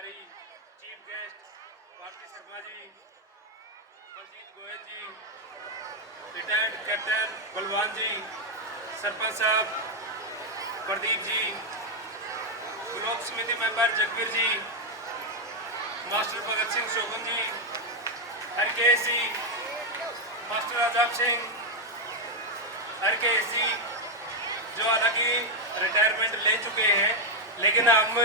हमारी chief guest Bharti Sharma ji, Baljeet Goyal जी, retired captain बलवान जी, सरपंच साहब प्रदीप जी, ब्लॉक समिति मेंबर जगबीर जी, मास्टर भगत सिंह शोभन जी, हरकेश जी, मास्टर आजाद सिंह, हरकेश जी जो हालांकि रिटायरमेंट ले चुके हैं, लेकिन हम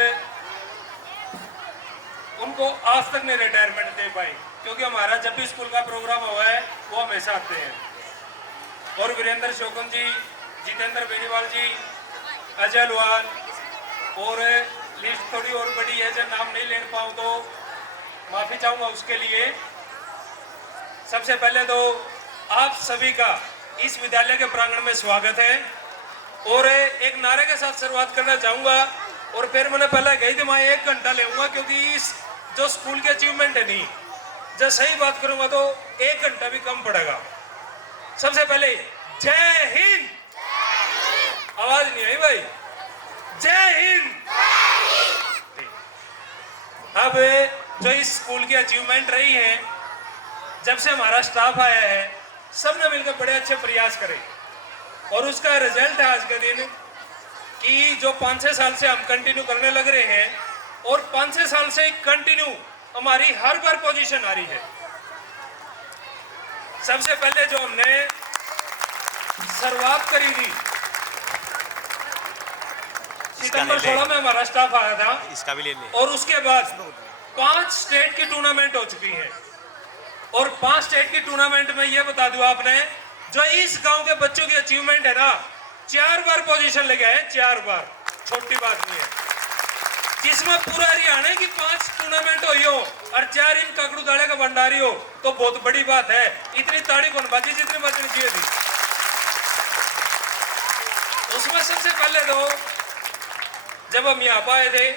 उनको आज तक नहीं रिटायरमेंट दे पाए, क्योंकि हमारा जब भी स्कूल का प्रोग्राम हुआ है वो हमेशा आते हैं। और वीरेंद्र शोकन जी, जितेंद्र बेनीवाल जी, अजय लुहान, और लिस्ट थोड़ी और बड़ी है, जब नाम नहीं ले पाऊँ तो माफ़ी चाहूँगा उसके लिए। सबसे पहले तो आप सभी का इस विद्यालय के प्रांगण में स्वागत है, और एक नारे के साथ शुरुआत करना चाहूँगा। और फिर मैंने पहले कही थी मैं 1 घंटा लेऊंगा, क्योंकि इस जो स्कूल के अचीवमेंट है नहीं, जब सही बात करूंगा तो 1 घंटा भी कम पड़ेगा। सबसे पहले जय हिंद। आवाज नहीं आई भाई, जय हिंद। अब जो इस स्कूल की अचीवमेंट रही है, जब से हमारा स्टाफ आया है, सबने मिलकर बड़े अच्छे प्रयास करे, और उसका रिजल्ट है आज के दिन कि जो 5-6 साल से हम कंटिन्यू करने लग रहे हैं, और 5-6 साल से कंटिन्यू हमारी हर बार पोजीशन आ रही है। सबसे पहले जो हमने शुरुआत करी थी सितंबर 16 में हमारा स्टाफ आया था, इसका भी ले ले। और उसके बाद 5 स्टेट की टूर्नामेंट हो चुकी है। और 5 स्टेट की टूर्नामेंट में ये बता दूं आपने, जो इस गांव के बच्चों की अचीवमेंट है ना, 4 बार पोजीशन ले गए हैं, 4 बार, छोटी बात नहीं है। जिसमें पूरा हरियाणा की 5 टूर्नामेंट हुई हो और 4 इन काकड़ू दाड़े का भंडारी हो, तो बहुत बड़ी बात है। इतनी ताड़ी कौन बाजी जितनी बचनी चाहिए थी। उसमें सबसे पहले तो जब हम यहाँ आए थे,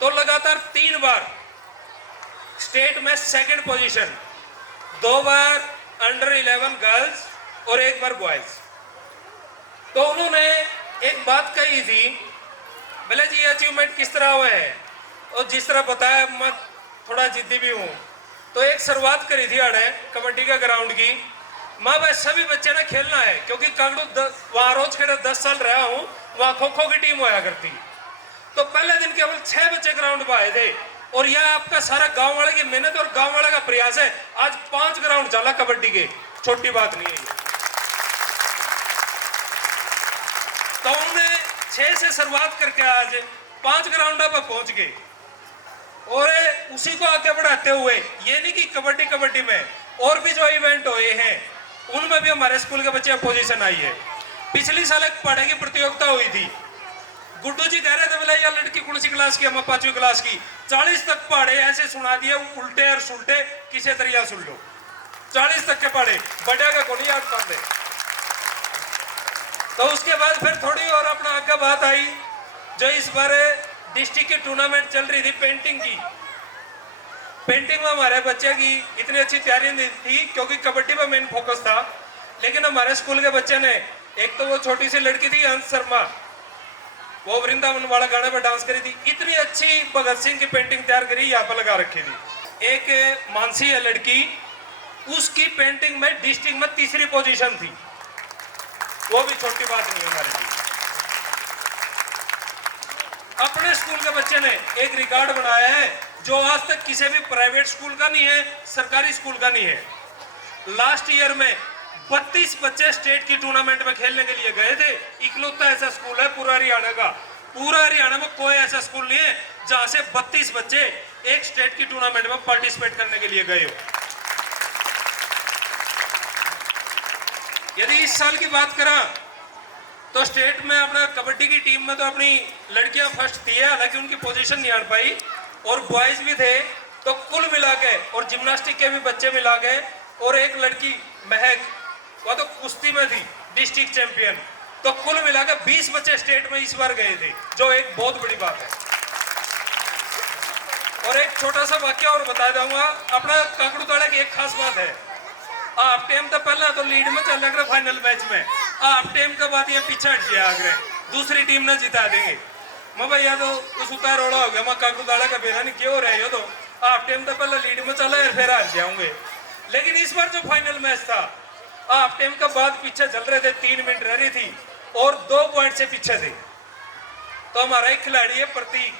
तो लगातार 3 बार स्टेट में 2nd पोजीशन, 2 बार अंडर 11 गर्ल्स और 1 बार बॉयज। तो उन्होंने एक बात कही थी, भले जी ये अचीवमेंट किस तरह हुआ है, और जिस तरह बताया मैं थोड़ा जिद्दी भी हूँ, तो एक शुरुआत करी थी अड़े कबड्डी का ग्राउंड की। माँ भाई सभी बच्चे ने खेलना है, क्योंकि कागड़ू वहाँ रोज खेड़ा 10 साल रहा हूँ, वहाँ खो खो की टीम होया करती। तो पहले दिन केवल 6 बच्चे ग्राउंड पर आए थे, और यह आपका सारा गांव वाले की मेहनत और गांव वाले का प्रयास है। आज 5 ग्राउंड चला कबड्डी के, छोटी बात नहीं है। तो उन्हें 6 से शुरुआत करके आज 5 ग्राउंड पर पहुंच गए, और उसी को आगे बढ़ाते हुए ये नहीं कि कबड्डी में और भी जो इवेंट हुए हैं उनमें भी हमारे स्कूल के बच्चे पोजीशन आई है। पिछली साल एक पढ़ाई की प्रतियोगिता हुई थी, गुड्डू जी कह रहे थे बोले यार लड़की कौन सी क्लास की, हम 5वीं क्लास की। 40 तक पढ़े ऐसे सुना दिए, उल्टे और सुलटे किसी तरीका सुन लो। 40 तक के पढ़े, बड़े का कौन याद कर दे। तो उसके बाद फिर थोड़ी और अपना आगे बात आई, जो इस बार डिस्ट्रिक्ट की टूर्नामेंट चल रही थी पेंटिंग की। पेंटिंग में हमारे बच्चे की इतनी अच्छी तैयारी नहीं थी, क्योंकि कबड्डी पर मेन फोकस था। लेकिन हमारे स्कूल के बच्चे ने, एक तो वो छोटी सी लड़की थी हंस शर्मा, वो वृंदावन वाला गाने पर डांस करी थी, इतनी अच्छी भगत सिंह की पेंटिंग तैयार करी, यहाँ पर लगा रखी थी। एक मानसी है लड़की, उसकी पेंटिंग में डिस्ट्रिक्ट में 3री पोजीशन थी, वो भी छोटी बात नहीं हमारे लिए। अपने स्कूल के बच्चे ने एक रिकॉर्ड बनाया है, जो आज तक किसी भी प्राइवेट स्कूल का नहीं है, सरकारी स्कूल का नहीं है। लास्ट ईयर में 32 बच्चे स्टेट की टूर्नामेंट में खेलने के लिए गए थे। इकलौता ऐसा स्कूल है पूरा हरियाणा का, पूरा हरियाणा में कोई ऐसा स्कूल नहीं है जहां से 32 बच्चे एक स्टेट की टूर्नामेंट में पार्टिसिपेट करने के लिए गए हो। यदि इस साल की बात करा तो स्टेट में अपना कबड्डी की टीम में तो अपनी लड़कियां फर्स्ट थी, हालांकि उनकी पोजीशन नहीं आ पाई, और बॉयज भी थे। तो कुल मिला के, और जिम्नास्टिक के भी बच्चे मिला के, और एक लड़की महक, वह तो कुश्ती में थी डिस्ट्रिक्ट चैंपियन। तो कुल मिला के 20 बच्चे स्टेट में इस बार गए थे, जो एक बहुत बड़ी बात है। और एक छोटा सा वाक्य और बता दूंगा, अपना काकड़ू दाड़ा की एक खास बात है, हाफ टाइम तो पहला तो लीड में चल रहा फाइनल मैच में, हाफ टाइम के बाद ये पीछे हट गया, दूसरी टीम ने जिता देंगे। मैं भैया तो कुछ उतार रोड़ा हो गया, मैं काकू दाड़ा का बेरा नहीं क्यों रहे हो, तो हाफ टाइम तो पहले लीड में चला है फिर हार जाऊंगे। लेकिन इस बार जो फाइनल मैच था, हाफ टाइम के बाद पीछे चल रहे थे, 3 मिनट रह रही थी और 2 पॉइंट से पीछे थे। तो हमारा एक खिलाड़ी है प्रतीक,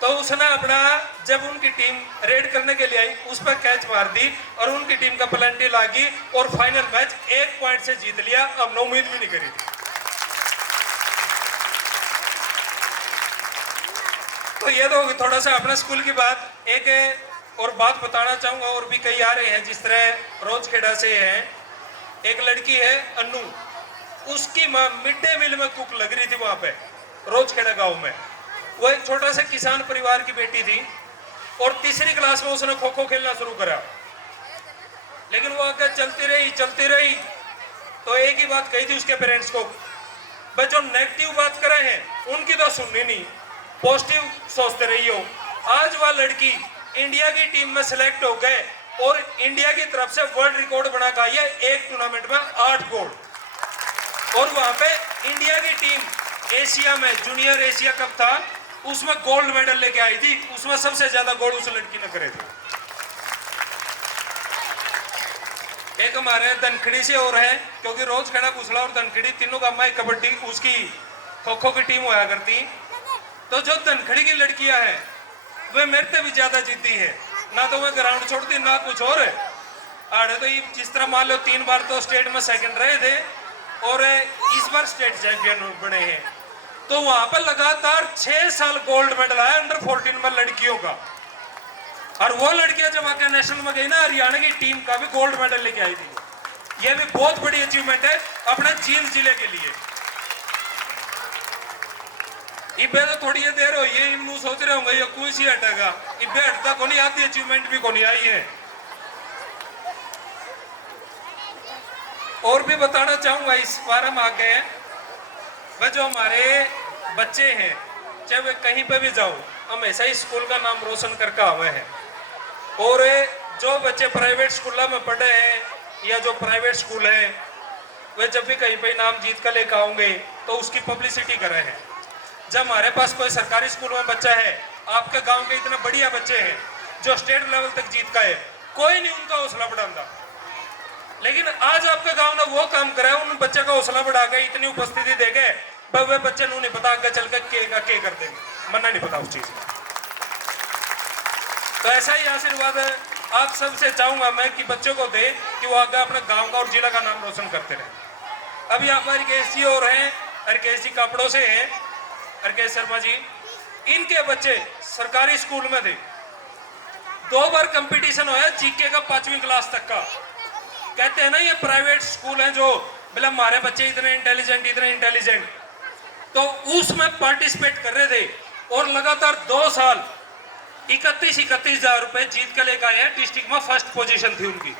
तो उसने अपना जब उनकी टीम रेड करने के लिए आई उस पर कैच मार दी और उनकी टीम का पेनल्टी लागी और फाइनल मैच 1 पॉइंट से जीत लिया। हमने उम्मीद भी नहीं करी थी। तो ये तो थोड़ा सा अपने स्कूल की बात। एक और बात बताना चाहूंगा, और भी कई आ रहे हैं, जिस तरह रोजखेड़ा से हैं, एक लड़की है अन्नू, उसकी माँ मिड डे मील में कुक लग रही थी वहां पे रोजखेड़ा गांव में। वो एक छोटा सा किसान परिवार की बेटी थी और तीसरी क्लास में उसने खो खो खेलना शुरू करा, लेकिन वो आगे चलती रही। तो एक ही बात कही थी उसके पेरेंट्स को, भाई जो नेगेटिव बात करे हैं उनकी तो सुननी नहीं, पॉजिटिव सोचते रही हो। आज वह लड़की इंडिया की टीम में सिलेक्ट हो गए और इंडिया की तरफ से वर्ल्ड रिकॉर्ड बना के आई है, एक टूर्नामेंट में 8 गोल्ड। और वहां पे इंडिया की टीम एशिया में जूनियर एशिया कप था, उसमें गोल्ड मेडल लेके आई थी, उसमें सबसे ज्यादा गोल्ड उस लड़की ने करे थे। एक हमारे धनखड़ी से और है, क्योंकि रोजखेड़ा कुसला और धनखड़ी तीनों का माई कबड्डी उसकी खो खो की टीम होया करती। तो जो धनखड़ी की लड़कियां हैं वे मेरे से भी ज्यादा जीती है, ना तो वे ग्राउंड छोड़ती ना कुछ और। आड़े तो जिस तरह मान लो 3 बार तो स्टेट में सेकंड रहे थे और इस बार स्टेट चैंपियन बने हैं। तो वहां पर लगातार 6 साल गोल्ड मेडल आया अंडर 14 में लड़कियों का। और वो लड़कियां जब आके नेशनल में गई ना, हरियाणा की टीम का भी गोल्ड मेडल लेके आई थी। यह भी बहुत बड़ी अचीवमेंट है अपने जींद जिले के लिए। इबे तो थोड़ी देर हो ये इमनू सोच रहे होंगे ये कोई सी हटेगा, इबे हटता को नहीं, आती अचीवमेंट भी को नहीं आई है। और भी बताना चाहूंगा इस बार हम आ गए, वह जो हमारे बच्चे हैं चाहे वे कहीं पे भी जाओ हमेशा ही स्कूल का नाम रोशन करके आवे हैं। और जो बच्चे प्राइवेट स्कूल में पढ़े हैं या जो प्राइवेट स्कूल है वे जब भी कहीं पे नाम जीत कर लेकर आओगे तो उसकी पब्लिसिटी करे हैं। जब हमारे पास कोई सरकारी स्कूल में बच्चा है, आपके गांव के इतने बढ़िया बच्चे हैं जो स्टेट लेवल तक जीत गए, कोई नहीं उनका हौसला बढ़ाता। लेकिन आज आपके गांव ने वो काम करा है, उन बच्चे का हौसला बढ़ा के इतनी उपस्थिति दे गए, वे बच्चे नहीं पता आगे चल के कर देंगे, मना नहीं पता उस चीज का। तो ऐसा ही आशीर्वाद आप सबसे चाहूंगा मैं कि बच्चों को दे कि वो आगे अपने गांव का और जिला का नाम रोशन करते रहे। अभी आप हरकेश जी और हैं, हरकेश जी कापड़ों से हैं, हरकेश शर्मा जी, इनके बच्चे सरकारी स्कूल में थे। 2 बार कंपटीशन होया जीके का 5वीं क्लास तक का। कहते हैं ना ये प्राइवेट स्कूल है जो बोले हमारे बच्चे इतने इंटेलिजेंट, तो उसमें पार्टिसिपेट कर रहे थे और लगातार 2 साल 31 हजार रुपए जीत के लेकर आए हैं। डिस्ट्रिक्ट में फर्स्ट पोजीशन थी उनकी।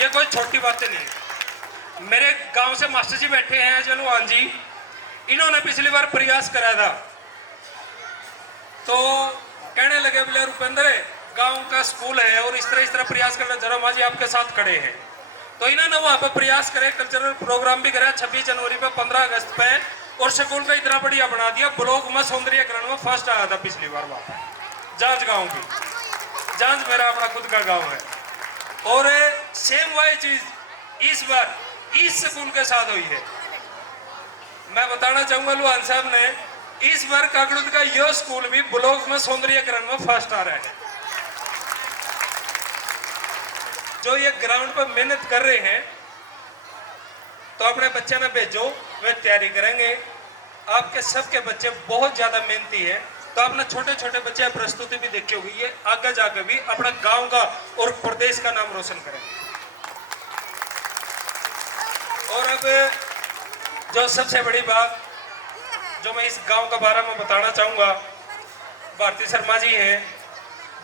ये कोई छोटी बातें नहीं है। मेरे गांव से मास्टर जी बैठे हैं जलवान जी, इन्होंने पिछली बार प्रयास करा था, तो कहने लगे बोले रुपेंद्र गांव का स्कूल है और इस तरह प्रयास करना, जरा माँ जी आपके साथ खड़े हैं। तो इन्होंने वहां पर प्रयास करे, कल्चरल प्रोग्राम भी करा 26 जनवरी पे, 15 अगस्त पे, और स्कूल का इतना बढ़िया बना दिया। ब्लॉक में सौंदर्यकरण में फर्स्ट आया था पिछली बार वहां पर। जांच गांव की, जांच मेरा अपना खुद का गांव है। और सेम वही चीज इस बार इस स्कूल के साथ हुई है। मैं बताना चाहूंगा लुहान साहब ने इस बार काकड़ुद का यह स्कूल भी ब्लॉक में सौंदर्यकरण में फर्स्ट आ रहा है। जो ये ग्राउंड पर मेहनत कर रहे हैं तो अपने बच्चे ना भेजो, वे तैयारी करेंगे। आपके सबके बच्चे बहुत ज्यादा मेहनती हैं, तो आपने छोटे छोटे बच्चे प्रस्तुति भी देखी होगी, ये आगे जाकर भी अपना गांव का और प्रदेश का नाम रोशन करेंगे। और अब जो सबसे बड़ी बात जो मैं इस गांव के बारे में बताना चाहूंगा, भारती शर्मा जी हैं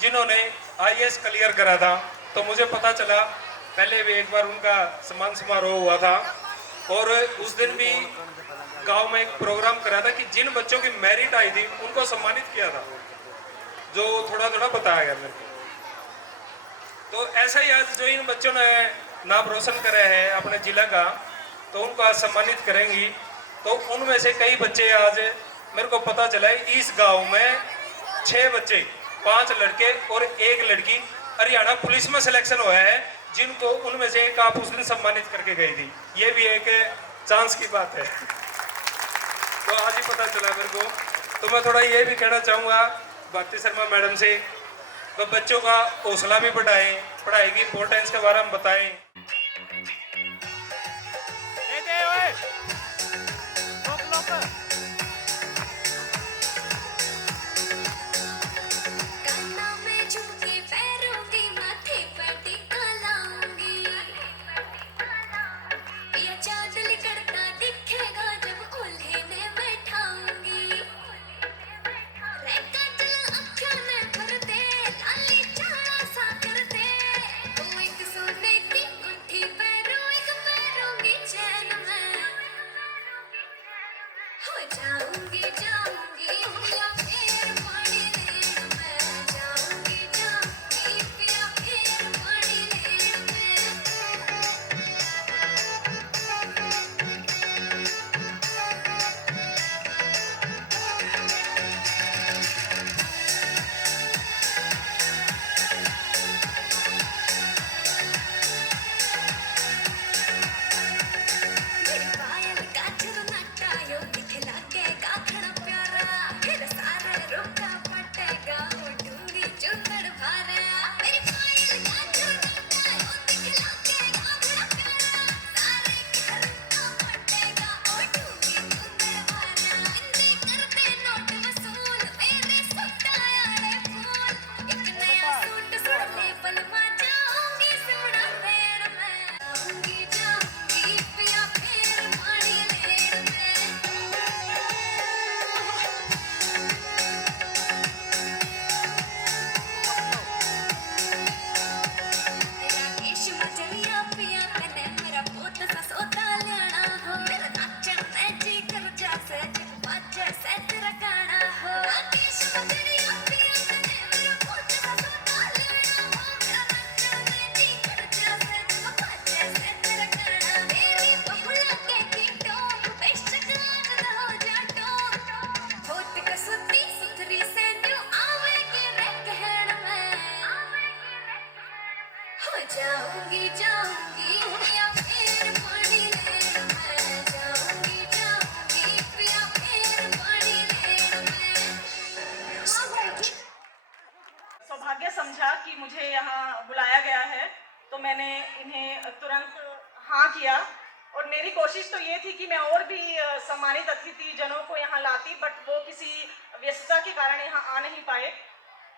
जिन्होंने IAS क्लियर करा था। तो मुझे पता चला, पहले भी एक बार उनका सम्मान समारोह हुआ था और उस दिन भी गांव में एक प्रोग्राम करा था कि जिन बच्चों की मेरिट आई थी उनको सम्मानित किया था, जो थोड़ा थोड़ा बताया गया मेरे को। तो ऐसा ही आज जो इन बच्चों ने नाम रोशन करे हैं अपने जिला का, तो उनको आज सम्मानित करेंगी। तो उनमें से कई बच्चे आज मेरे को पता चला है इस गांव में 6 बच्चे, 5 लड़के और 1 लड़की हरियाणा पुलिस में सिलेक्शन हुआ है, जिनको उनमें से एक आप उस दिन सम्मानित करके गई थी। ये भी एक चांस की बात है। तो आज ही पता चला मेरे को। तो मैं थोड़ा ये भी कहना चाहूँगा भारती शर्मा मैडम से, वो बच्चों का हौसला भी बढ़ाएं, पढ़ाई की इंपॉर्टेंस के बारे में बताएं। सौभाग्य समझा कि मुझे यहाँ बुलाया गया है, तो मैंने इन्हें तुरंत हाँ किया। और मेरी कोशिश तो ये थी कि मैं और भी सम्मानित अतिथि जनों को यहाँ लाती, बट वो किसी व्यस्तता के कारण यहाँ आ नहीं पाए,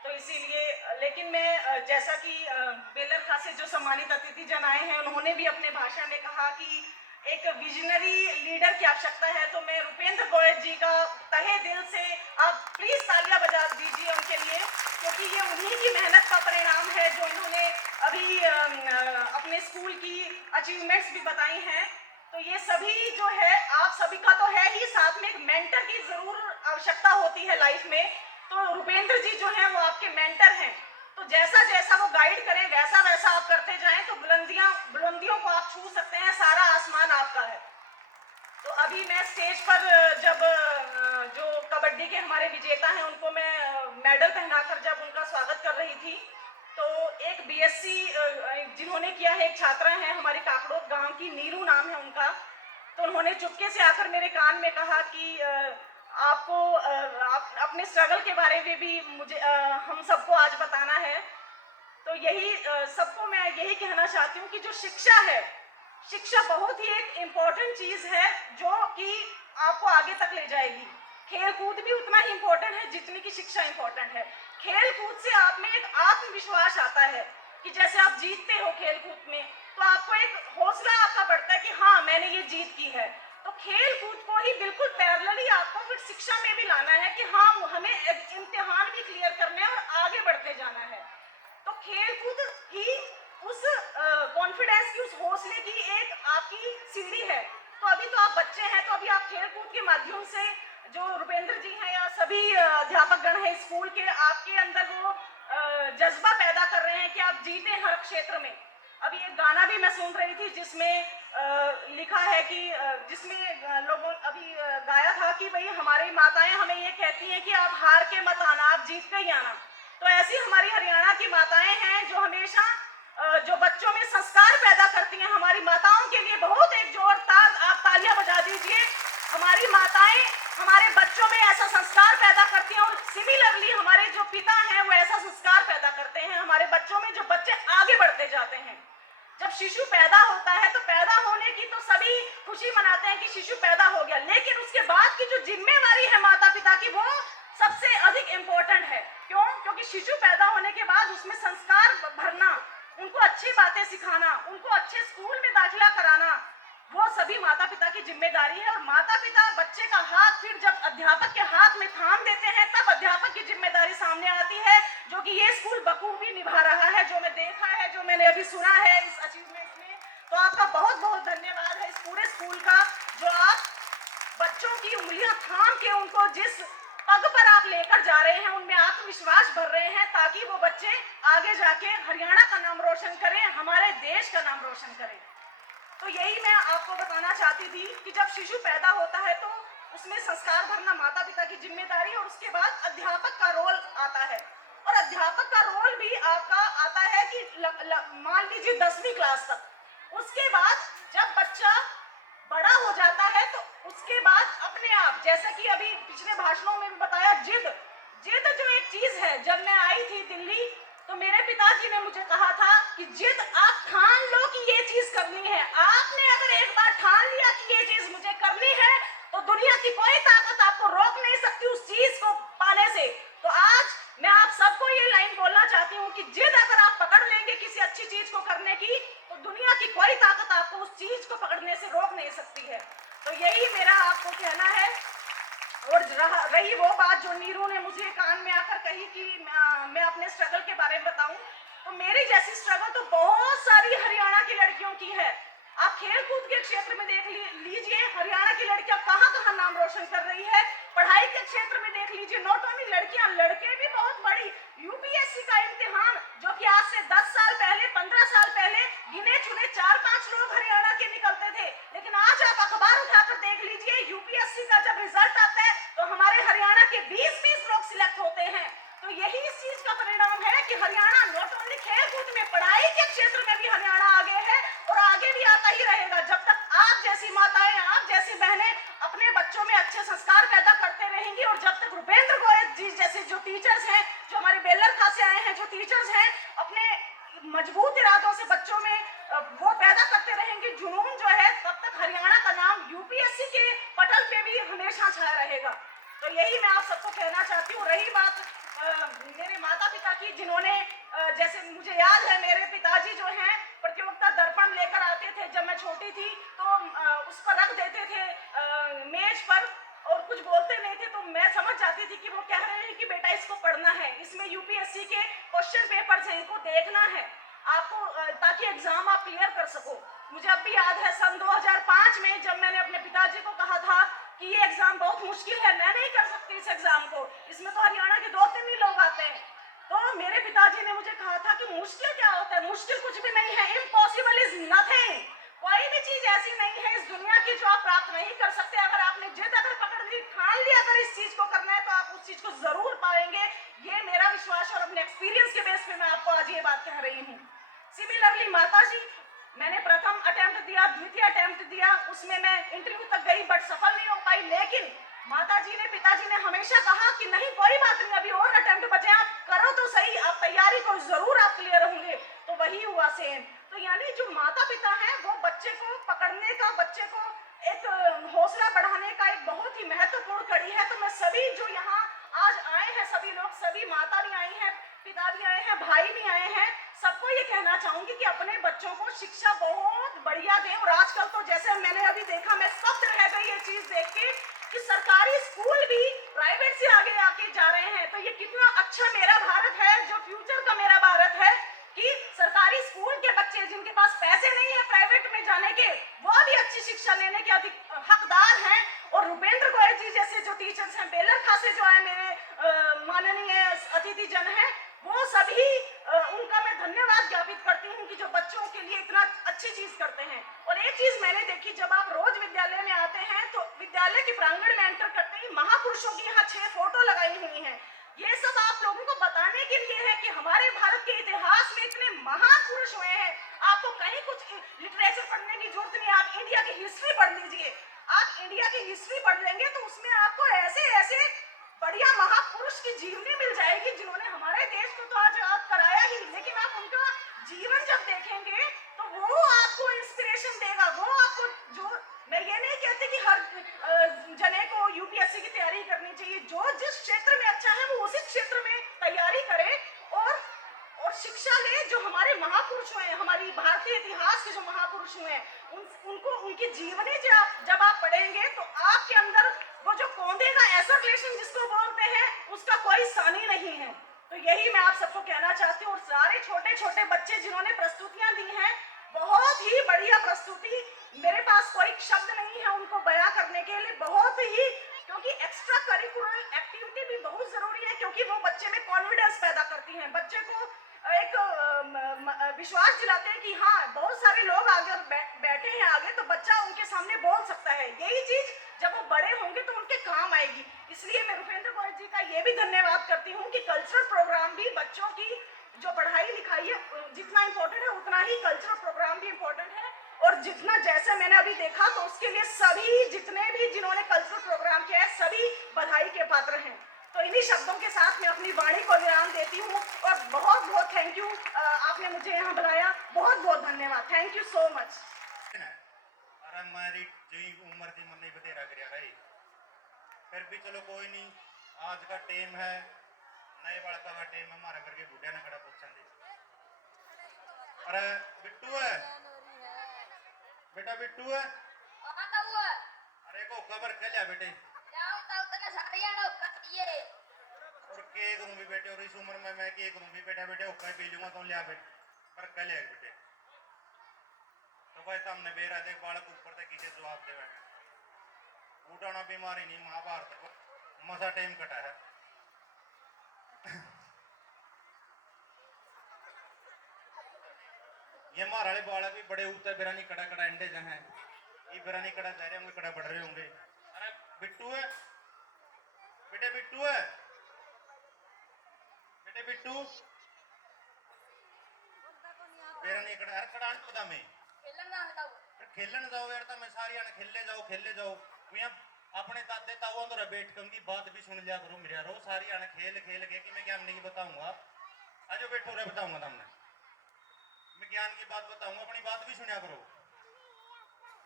तो इसीलिए। लेकिन मैं जैसा कि बेलर खास से जो सम्मानित अतिथि जन आए हैं, उन्होंने भी अपने भाषण में कहा कि एक विजनरी लीडर की आवश्यकता है, तो मैं रुपेंद्र गोयल जी का तहे दिल से आप प्लीज तालियां बजा दीजिए उनके लिए, क्योंकि ये उन्हीं की मेहनत का परिणाम है जो इन्होंने अभी अपने स्कूल की अचीवमेंट्स भी बताई हैं। तो ये सभी जो है, आप सभी का तो है ही, साथ में एक मेंटर की जरूर आवश्यकता होती है लाइफ में। तो रुपेंद्र जी जो हैं वो आपके मेंटर हैं, तो जैसा जैसा वो गाइड करें वैसा वैसा आप करते जाएं, तो बुलंदियों को आप छू सकते हैं, सारा आसमान आपका है। तो अभी मैं स्टेज पर जब जो कबड्डी के हमारे विजेता हैं उनको मैं मेडल पहनाकर जब उनका स्वागत कर रही थी, तो एक बीएससी जिन्होंने किया है, एक छात्रा है हमारी काकड़ोद गांव की, नीरू नाम है उनका, तो उन्होंने चुपके से आकर मेरे कान में कहा कि आपको अपने स्ट्रगल के बारे में भी मुझे हम सबको आज बताना है। तो यही सबको मैं यही कहना चाहती हूँ कि जो शिक्षा है, शिक्षा बहुत ही एक इम्पोर्टेंट चीज़ है जो कि आपको आगे तक ले जाएगी। खेल कूद भी उतना ही इम्पोर्टेंट है जितनी की शिक्षा इम्पोर्टेंट है। खेल कूद से आप में एक आत्मविश्वास आता है कि जैसे आप जीतते हो खेल कूद में, तो आपको एक हौसला आपका बढ़ता है कि हाँ मैंने ये जीत की है। तो खेल कूद को ही बिल्कुल पैरेलली आपको फिर शिक्षा में भी लाना है कि हाँ हमें इम्तिहान भी क्लियर करने हैं और आगे बढ़ते जाना है। तो खेल कूद ही उस कॉन्फिडेंस की, उस हौसले की एक आपकी सीढ़ी है। तो अभी तो आप बच्चे हैं, तो अभी आप खेल कूद के माध्यम से जो रुपेंद्र जी हैं या सभी अध्यापक गण हैं स्कूल के, आपके अंदर वो जज्बा पैदा कर रहे हैं कि आप जीते हर क्षेत्र में। अभी एक गाना भी मैं सुन रही थी जिसमें लिखा है कि जिसमें लोगों अभी गाया था कि भाई हमारी माताएं हमें ये कहती हैं कि आप हार के मत आना, आप जीत के ही आना। तो ऐसी हमारी हरियाणा की माताएं हैं जो हमेशा जो बच्चों में संस्कार पैदा करती हैं। हमारी माताओं के लिए बहुत एक जोरदार आप तालियां बजा दीजिए। हमारी माताएं हमारे बच्चों में ऐसा संस्कार पैदा करती हैं और सिमिलरली हमारे जो पिता हैं वो ऐसा संस्कार पैदा करते हैं हमारे बच्चों में, जो बच्चे आगे बढ़ते जाते हैं। जब शिशु पैदा होता है तो पैदा होने की तो सभी खुशी मनाते हैं कि शिशु पैदा हो गया, लेकिन उसके बाद की जो जिम्मेवारी है माता पिता की वो सबसे अधिक इम्पोर्टेंट है। क्यों? क्योंकि शिशु पैदा होने के बाद उसमें संस्कार भरना, उनको अच्छी बातें सिखाना, उनको अच्छे स्कूल में दाखिला कराना, वो सभी माता पिता की जिम्मेदारी है। और माता पिता बच्चे का हाथ फिर जब अध्यापक के हाथ में थाम देते हैं तब अध्यापक की जिम्मेदारी सामने आती है, जो कि ये स्कूल बखूबी निभा रहा है, जो मैं देखा है, जो मैंने अभी सुना है इस अचीवमेंट में। तो आपका बहुत बहुत धन्यवाद है इस पूरे स्कूल का, जो आप बच्चों की उंगलियां थाम के उनको जिस पग पर आप लेकर जा रहे हैं, उनमें आत्मविश्वास भर रहे हैं, ताकि वो बच्चे आगे जाके हरियाणा का नाम रोशन करें, हमारे देश का नाम रोशन करें। तो यही मैं आपको बताना चाहती थी कि जब शिशु पैदा होता है तो उसमें संस्कार भरना माता पिता की जिम्मेदारी, और उसके बाद अध्यापक का रोल आता है। और अध्यापक का रोल भी आपका आता है कि मान लीजिए 10वीं क्लास तक, उसके बाद जब बच्चा बड़ा हो जाता है तो उसके बाद अपने आप, जैसे कि अभी पिछले भाषणों में भी बताया, जिद जो एक चीज है। जब मैं आई थी दिल्ली तो मेरे पिताजी ने मुझे कहा था कि जिद आप ठान लो कि ये चीज करनी है। आपने अगर एक बार ठान लिया कि ये चीज मुझे करनी है तो दुनिया की कोई ताकत आपको रोक नहीं सकती उस चीज को पाने से। तो आज मैं आप सबको ये लाइन बोलना चाहती हूँ कि जिद अगर आप पकड़ लेंगे किसी अच्छी चीज को करने की, तो दुनिया की कोई ताकत आपको उस चीज को पकड़ने से रोक नहीं सकती है। तो यही मेरा आपको कहना है। और रही वो बात जो नीरू ने मुझे कान में आकर कही कि मैं अपने स्ट्रगल के बारे में बताऊं, तो मेरी जैसी स्ट्रगल तो बहुत सारी हरियाणा की लड़कियों की है। आप खेल कूद के क्षेत्र में देख लीजिए हरियाणा की लड़कियां कहां कहां नाम रोशन कर रही है। पढ़ाई के क्षेत्र में देख लीजिए, नॉट ओनली लड़कियां, लड़के भी बहुत बड़ी। यूपीएससी का इम्तिहान जो कि आज से 10 साल पहले, 15 साल पहले गिने चुने 4-5 लोग हरियाणा के निकलते थे, लेकिन आज आप अखबार उठाकर देख लीजिए, यूपीएससी का जब रिजल्ट आता है तो हमारे हरियाणा के 20-20 लोग सिलेक्ट होते हैं। तो यही इस चीज का परिणाम है कि हरियाणा नॉट ओनली खेल कूद में, पढ़ाई के क्षेत्र में भी हरियाणा आगे है और आगे भी आता ही रहेगा। जब तक आप जैसी माताएं, आप जैसी बहनें अपने बच्चों में अच्छे संस्कार पैदा करते रहेंगी, और जब तक रुपेंद्र गोयल जी जैसे जो टीचर्स हैं, जो हमारे बेलर खां से आए हैं जो टीचर्स हैं, अपने मजबूत इरादों से बच्चों में वो पैदा करते रहेंगे जुनून जो है, तब तक हरियाणा का नाम यूपीएससी के पटल पे भी हमेशा छाया रहेगा। तो यही मैं आप सबको कहना चाहती हूँ। रही बात मेरे माता पिता की, जिन्होंने जैसे मुझे याद है मेरे पिताजी जो हैं प्रतियोगिता दर्पण लेकर आते थे जब मैं छोटी थी, तो उस पर रख देते थे मेज पर और कुछ बोलते नहीं थे, तो मैं समझ जाती थी कि वो कह रहे हैं कि बेटा इसको पढ़ना है, इसमें यूपीएससी के क्वेश्चन पेपर्स हैं, इनको देखना है आपको, ताकि एग्जाम आप क्लियर कर सको। मुझे अब भी याद है सन 2005 में जब मैंने अपने पिताजी को कहा था कि ये एग्जाम बहुत मुश्किल है, मैं नहीं कर सकती इस एग्जाम को, इसमें तो हरियाणा के 2-3 ही लोग आते हैं। तो मेरे पिताजी ने मुझे कहा था कि मुश्किल क्या होता है, मुश्किल कुछ भी नहीं है, इम्पॉसिबल इज नथिंग। कोई भी चीज ऐसी नहीं है इस दुनिया की जो आप प्राप्त नहीं कर सकते। अगर आपने जिद अगर पकड़ ली, ठान लिया अगर इस चीज को करना है, तो आप उस चीज को जरूर पाएंगे। ये मेरा विश्वास और अपने एक्सपीरियंस के बेस पे मैं आपको आज ये बात कह रही हूँ। सिमिलरली माताजी, मैंने प्रथम अटेम्प्ट दिया, द्वितीय अटेम्प्ट दिया, उसमें मैं इंटरव्यू तक गई बट सफल नहीं हो पाई, लेकिन माताजी ने, पिताजी ने हमेशा कहा कि नहीं कोई बात नहीं, अभी और अटेम्प्ट बचे, आप करो तो सही, आप तैयारी करो, जरूर आप क्लियर होंगे। तो वही हुआ सेम। तो यानी जो माता पिता हैं वो बच्चे को पकड़ने का, बच्चे को एक हौसला बढ़ाने का एक बहुत ही महत्वपूर्ण कड़ी है। तो मैं सभी जो यहाँ आज आए हैं, सभी लोग, सभी माता भी आई हैं, पिता भी आए हैं, भाई भी आए हैं, सबको ये कहना चाहूंगी कि अपने बच्चों को शिक्षा बहुत बढ़िया दें। और आजकल तो जैसे मैंने अभी देखा, मैं स्तब्ध रह गई ये चीज देख के कि सरकारी स्कूल भी प्राइवेट से आगे आके जा रहे हैं। तो ये कितना अच्छा मेरा भारत है, जो फ्यूचर का मेरा भारत है, कि सरकारी स्कूल के बच्चे जिनके पास पैसे नहीं है प्राइवेट में जाने के, वो भी अच्छी शिक्षा लेने के अधिक हकदार हैं। और रुपेंद्र गोयल जी जैसे जो टीचर्स हैं, बेलर खां से जो आए मेरे माननीय अतिथि जन हैं, वो सभी उनका मैं धन्यवाद ज्ञापित करती हूँ कि जो बच्चों के लिए इतना अच्छी चीज करते हैं। और एक चीज मैंने देखी, जब आप रोज विद्यालय में आते हैं तो विद्यालय के प्रांगण में एंटर करते ही महापुरुषों की यहाँ 6 फोटो लगाई हुई हैं। ये सब आप लोगों को बताने के लिए है कि हमारे भारत के इतिहास में इतने महान पुरुष हुए हैं। आपको कहीं कुछ लिटरेचर पढ़ने की जरूरत नहीं, आप इंडिया की हिस्ट्री पढ़ लीजिए। आप इंडिया की हिस्ट्री पढ़ लेंगे तो उसमें आपको ऐसे ऐसे बढ़िया महापुरुष की जीवनी मिल जाएगी जिन्होंने हमारे देश को तो आजाद कराया ही, लेकिन आप उनका जीवन जब देखेंगे तो वो आपको इंस्पिरेशन देगा। वो आपको, जो मैं ये नहीं कहती कि हर जने को यूपीएससी की तैयारी करनी चाहिए, जो जिस क्षेत्र में अच्छा है वो उसी क्षेत्र में तैयारी करे और शिक्षा ले। जो हमारे महापुरुष हुए, हमारी भारतीय इतिहास के जो महापुरुष हुए हैं, उनको उनकी जीवनी जब आप पढ़ेंगे तो आपके अंदर वो जो कौंधे का ऐसा रिलेशन जिसको बोलते हैं उसका कोई सानी नहीं है। तो यही मैं आप सबको कहना चाहती हूँ। और सारे छोटे छोटे बच्चे जिन्होंने प्रस्तुतियां दी हैं, बहुत ही बढ़िया प्रस्तुति, मेरे पास कोई शब्द नहीं है उनको बयां करने के लिए। बहुत ही, क्योंकि एक्स्ट्रा करिकुलर एक्टिविटी भी बहुत जरूरी है, क्योंकि वो बच्चे में कॉन्फिडेंस पैदा करती हैं, बच्चे को एक विश्वास दिलाते हैं कि हाँ बहुत सारे लोग आगे बैठे हैं आगे, तो बच्चा उनके सामने बोल सकता है। यही चीज जब वो बड़े होंगे तो उनके काम आएगी। इसलिए मैं रुपेंद्र गौर जी का ये भी धन्यवाद करती हूँ कि कल्चरल प्रोग्राम भी बच्चों की जो पढ़ाई लिखाई है जितना इम्पोर्टेंट है उतना ही कल्चरल प्रोग्राम भी इम्पोर्टेंट है। और जितना, जैसे मैंने अभी देखा, तो उसके लिए सभी जितने भी जिन्होंने कल्चरल प्रोग्राम किया है सभी बधाई के पात्र हैं। तो इन्हीं शब्दों के साथ मैं अपनी वाणी को विराम देती हूँ और बहुत बहुत थैंक यू, आपने मुझे यहाँ बुलाया, बहुत बहुत धन्यवाद, थैंक यू सो मच। अरे हमारी जी उम्र की मन नहीं बतेरा कर रही, फिर भी चलो कोई नहीं, आज का टाइम है, नए बड़का का टाइम है, हमारा करके बुढ़िया ने खड़ा पूछा दे। अरे बिट्टू है, बेटा बिट्टू है, अरे को खबर कर लिया बेटे, और के करूं भी बेटे, और इस उम्र में मैं के करूं भी बेटा, बेटे होका पी लूंगा तो लिया बेटे, पर कर लिया बेटे। तो भाई सामने बेरा देख बालक ऊपर तक किसे जवाब दे बैठे, उठाना बीमारी नहीं, महाभारत मसा टाइम कटा है। ये मार वाले बालक भी बड़े ऊपर बिरानी कड़ा कड़ा अंडे जहाँ ये बिरानी कड़ा जा रहे होंगे, कड़ा बढ़ रहे होंगे। अरे बिट्टू है बेटे, बिट्टू है बेटे, बिट्टू बिरानी कड़ा, अरे कड़ा नहीं पता मैं खेलन जाओ यार, मैं सारी आने खेले जाओ मैं अपने दादे ताऊ तो बैठ कंगी बात भी सुन लिया करो मेरे रो, सारी आने खेल के कि मैं ज्ञान की बताऊंगा, आज बैठो रे बताऊंगा तुमने, मैं ज्ञान की बात बताऊंगा, अपनी बात भी सुनिया करो।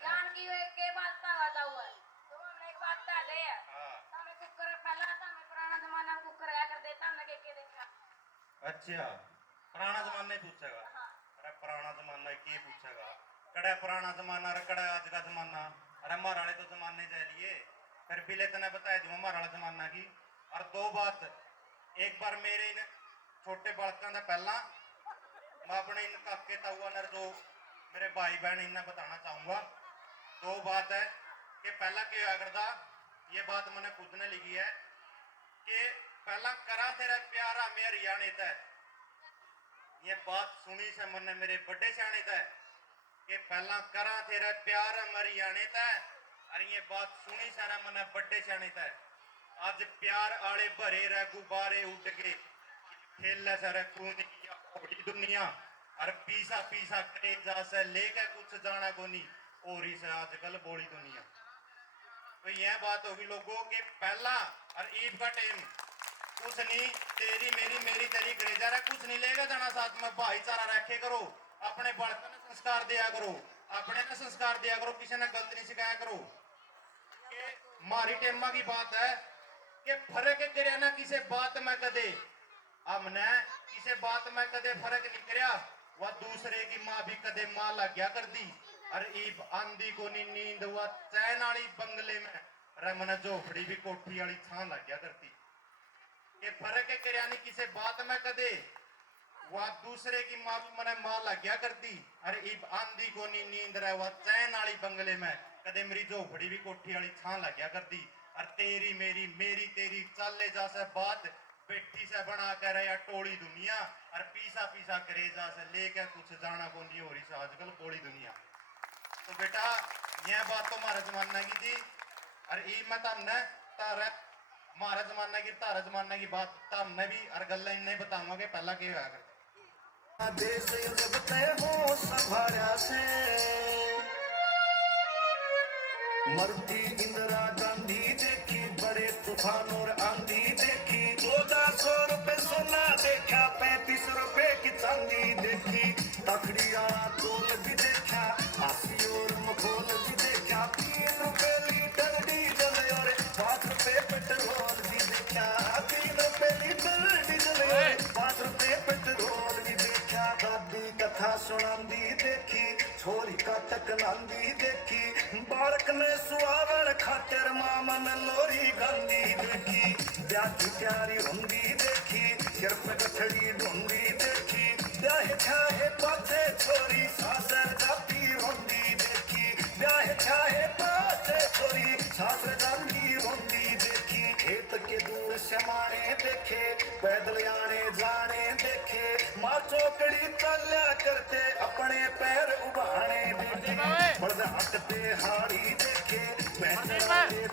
ज्ञान की के बात का आता हुआ तो हमने एक बात कह दे है, हमें कुकर पहला था, मैं पुराना जमाना में कुकर आया कर देता, हमने के देखा। अच्छा पुराना जमाना ही पूछेगा, अरे पुराना जमाना की पूछेगा, कड़ा पुराना जमाना रे कड़ा आज का जमाना, अरे हमारे वाले तो जमाने जा लिए, फिर भी ले तने बताया दूं हमारे वाला जमाना की। और दो बात, एक बार मेरे इन छोटे बालकों का पहला मैं अपने इन काके ताऊआ ने जो मेरे भाई बहन इन्हें बताना चाहूंगा। दो बात है कि पहला क्या हुआ करता, ये बात मैंने खुद ने लिखी है कि पहला करा तेरा प्यारा मेरे यानी तय, ये बात सुनी से मैंने मेरे बड़े सियाने तय कि पहला करा तेरा प्यार मरी आने तय, और ये बात सुनी सारा मैंने बड़े सियाने तय। आज प्यार आले भरे रह गुब्बारे उड़ के खेल सारे खून की दुनिया, और पीसा पीसा करे जा से लेके कुछ जाना को नहीं, और इसे आजकल बोली दुनिया। तो यह बात होगी लोगों के पहला और ईद का टाइम कुछ नहीं, तेरी मेरी तेरी करे जा रहा, कुछ नहीं लेगा जाना, साथ में भाईचारा रखे करो, अपने बड़कों ने संस्कार दिया करो, अपने ने संस्कार दिया करो, किसी ने गलत नहीं सिखाया करो। मारी टेमा की बात है कि फर्क करे ना किसी बात में कदे, हमने किसी बात में कदे फर्क नहीं करया, वह दूसरे की माँ भी कदे माँ लग गया कर दी, और ईब आंधी को नींद वह चैन वाली बंगले में रमन झोपड़ी भी कोठी वाली छां लग गया करती। ये फर्क करया नहीं किसी बात में कदे, वह दूसरे की माँ भी मने माँ लग गया करती, और ईब आंधी को नींद रहे वह चैन वाली बंगले में कदे मेरी झोपड़ी भी कोठी वाली छां लग गया करती। और तेरी मेरी तेरी चले जा से बात बेटी से बना कर या टोली दुनिया और पीसा पीसा करेजा से लेकर कुछ जाना को नहीं हो रही से आजकल पोड़ी दुनिया। तो बेटा यह बात तो हमारे जमाना की थी और ये मैं तमने तारा हमारे जमाना की तारा जमाना की बात तमने भी और गल्ला नहीं बताऊंगा कि पहला क्या हुआ करता। देश युगते हो संभारा से मरती इंदिरा गांधी देखी, बड़े तूफान और आंधी देखी, 1400 रुपए सोना देखा, 35 रुपए की चांदी देखी, तकड़िया तोल भी देखा, आसी और मखोल भी देखा, 3 रुपए लीटर डीजल और 5 रुपए पेट्रोल भी देखा, 3 रुपए लीटर डीजल और 5 रुपए पेट्रोल भी देखा। दादी कथा सुनांदी देखी, छोरी का टकलांदी देखी, बालक ने सुहावण खातिर मामन लोरी गांधी देखी, ब्याह की प्यारी होंदी देखी, सिर पे गठड़ी ढूंढी देखी, ब्याह छाहे पाछे छोरी सासर जाती रोंदी देखी, ब्याह छाहे पाछे छोरी सासर जाती रोंदी देखी, खेत के दूर समाने देखे, पैदल आने जाने देखे, माँ चौकड़ी चल्या करते अपने पैर उभाने देखे, बड़द हटते हाड़ी देखे, भैंसे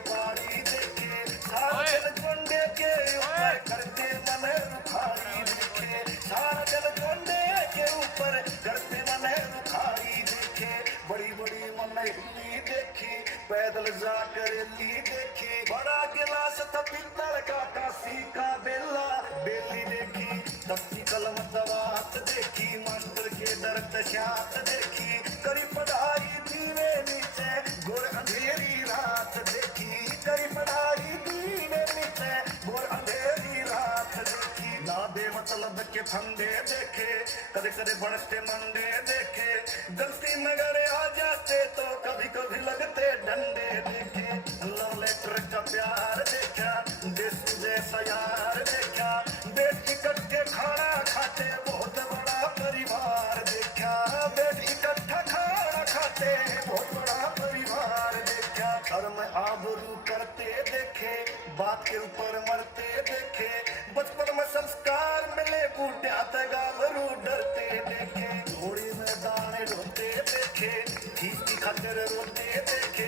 पाड़ी देखे, सारा जल चुंडे के ऊपर करते मन रुखाड़ी देखे, सारा जल चुंडे के ऊपर करते मन रुखाड़ी देखे, बड़ी बड़ी मन हिली देखी, पैदल जाकर ली देखी, बड़ा गिलास था पीतल का, काशी का बेला बेली देखी, तख्ती कलम दवात देखी, मास्टर के दर्द शात देखी, करी पढ़ाई दीवे नीचे गोर अंधेरी रात देखी, करी पढ़ाई दीवे नीचे गोर अंधेरी रात देखी, ना बेमतलब के फंदे देखे, कदे कदे बढ़ते मंडे देखे, गलती नगर आ जाते तो कभी कभी लगते डंडे देखे, लव लेटर का प्यार देखा, देश जैसा यार देखा, बेटी इकट्ठे खाना खाते बहुत बड़ा परिवार देखा, बेटी इकट्ठा खाना खाते बहुत बड़ा परिवार देखा, धर्म आबरू करते देखे, बात के ऊपर मरते देखे, बचपन में संस्कार मिले बूढ़ा गाभरू डरते देखे, घोड़ी में दाने ढूंढते देखे, फीस की खातिर रोते देखे,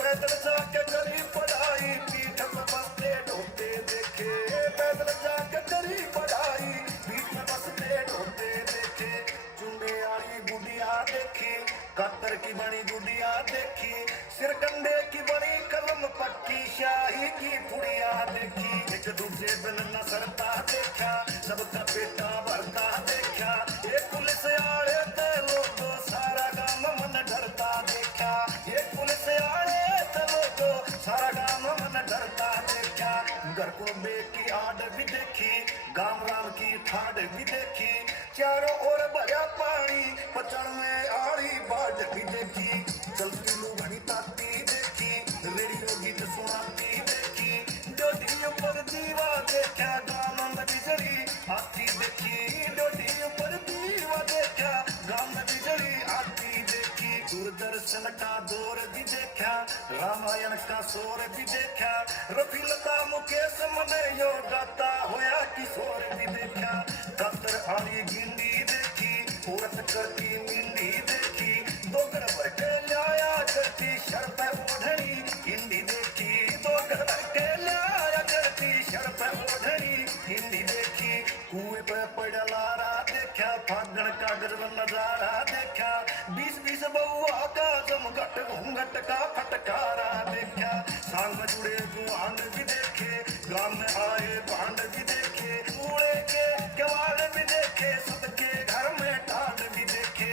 पैदल जाके करी पढ़ाई, पीठ में बसते ढूंढते देखे, पैदल जाके करी पढ़ाई, पीठ में बसते ढूंढते देखे, चुंडे आली गुड़िया देखी, कत्तर की बनी गुड़िया देखी, सिरकंडे की बनी कलम पक्की, शाही की पुड़िया देखी, एक दूसरे बिन न सरता देखा, सबका पेटा भरता देखा, एक पुलिस आड़े ते लोगो सारा गांव मन डरता देखा, एक पुलिस आड़े ते लोगो सारा गांव मन डरता देखा, घर को की आड़ भी देखी, गांव राम की ठाड़ भी देखी, चारों ओर भरा पानी, पचड़ में आड़ी बाढ़ भी देखी, चलती लुगड़ी ताती देखी, रेडियो गीत सुनाती देखी, डोडी ऊपर दीवा देखा, गांव में बिजली आती देखी, डोडी ऊपर दीवा देखा, गांव में बिजली आती देखी, दूरदर्शन का दौर भी देखा, रामायण का शोर भी देखा, रफी लता मुकेश मन यो गाता होया किशोर भी देखा, कतर आली गिंडी देखी, औरत करती मिंडी देखी, दो घर भर के लाया करती शर्त ओढ़नी हिंदी देखी, दो घर भर के लाया करती शर्त ओढ़नी हिंदी देखी, कुएं पे पड़ा लारा देखा, फागण का गजब नजारा देखा, 20-20 बउआ का जमघट घूंघट का फटकारा देखा, सांग में जुड़े जुआन भी देखे, गांव में आए भांड भी देखे, कूड़े के किवाड़ भी देखे, सबके घर में टाट भी देखे,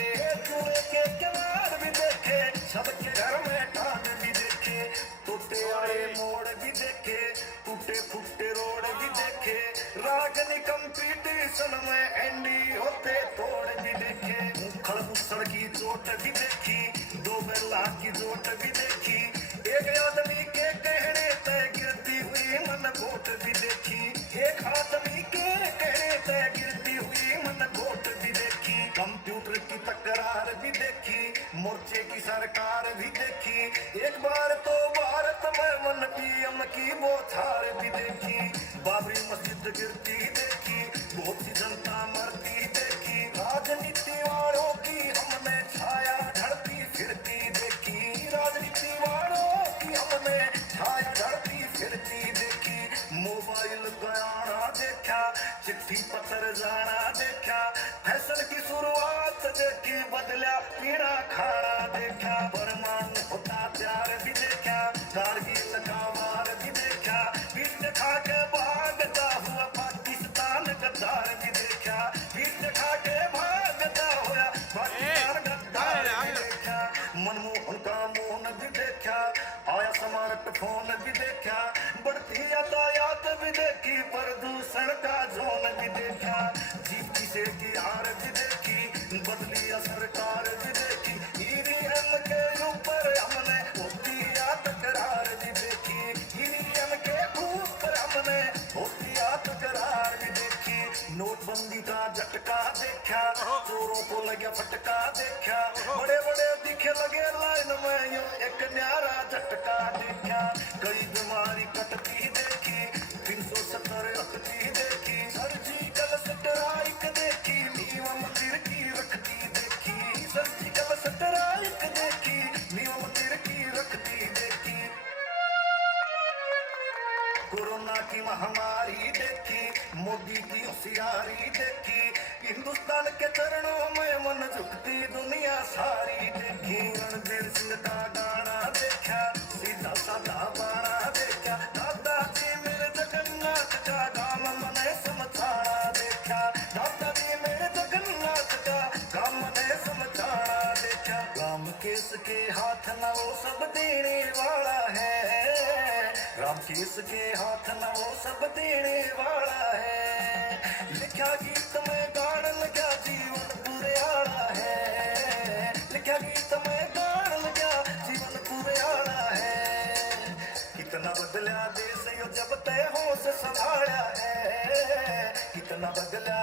कूड़े के किवाड़ भी देखे, सबके घर में टाट भी देखे, टूटे आए मोड़ भी देखे, टूटे फूटे रोड भी देखे, रागनी कंपटीशन में एंडी होते तोड़ भी देखे, मुखड़ मुसड़ की चोट भी देखी, 2 बेला की चोट भी देखी, एक आदमी के कहने तय गिरती हुई मन घोट भी देखी, एक आदमी के कहने तय गिरती हुई मन घोट भी देखी, कंप्यूटर की तकरार भी देखी, मोर्चे की सरकार भी देखी, एक बार तो भारत में मन पीएम की बौछार भी देखी, बाबरी मस्जिद नींद गिरती देखी, बहुत सी जनता मरती देखी, राजनीति वालों की हमने छाया ढलती फिरती देखी, राजनीति वालों की हमने छाया ढलती फिरती देखी, मोबाइल गयाना देखा, चिट्ठी पत्र जाना देखा, फैशन की शुरुआत देखी, बदला पीड़ा खाना देखा, परमाणु होता प्यार भी देखा, कारगिल का वार भी देखा, पीठ खा के भागता हुआ पाकिस्तान गद्दार भी देखा, पीठ खा के भागता हुआ पाकिस्तान गद्दार भी देखा, मनमोहन का मौन भी देखा, आया स्मार्टफोन भी देखा, बढ़ती यातायात भी देखी, प्रदूषण का जोन भी देखा, जीत किसे की हार भी देखी, बदली सरकार भी देखी, ईवीएम के ऊपर हमने होती या तकरार भी देखी, ईवीएम के ऊपर हमने होती या तकरार भी देखी, नोटबंदी का झटका देखा, चोरों को लगे फटका देखा, बड़े बड़े दिखे लगे लाइन में यूं एक न्यारा झटका देखा, कई बीमारी कटती देखी, 370 रखती देखी, सर्जिकल स्ट्राइक देखी, नीम मंदिर की रखती देखी, सर्जिकल स्ट्राइक देखी, नीम मंदिर की रखती देखी, कोरोना की महामारी देखी, मोदी की होशियारी देखी, हिंदुस्तान के चरणों में मन झुकती दुनिया सारी देखी, रणबीर सिंह का गाना देखा, सीधा साधा बाणा देखा, दादाजी मेरे जगन्नाथ का काम मने समझाना देखा, दादाजी मेरे जगन्नाथ का काम मने समझाना देखा, राम केस के हाथ न वो सब देने वाला है, राम केस के हाथ न वो सब देने वाला है, लिखा गीत में गान लगा जीवन पूरे आला है, लिखा गीत में गान लगा जीवन पूरे आला है, कितना बदला देश यो जब तय होश संभाला है, कितना बदला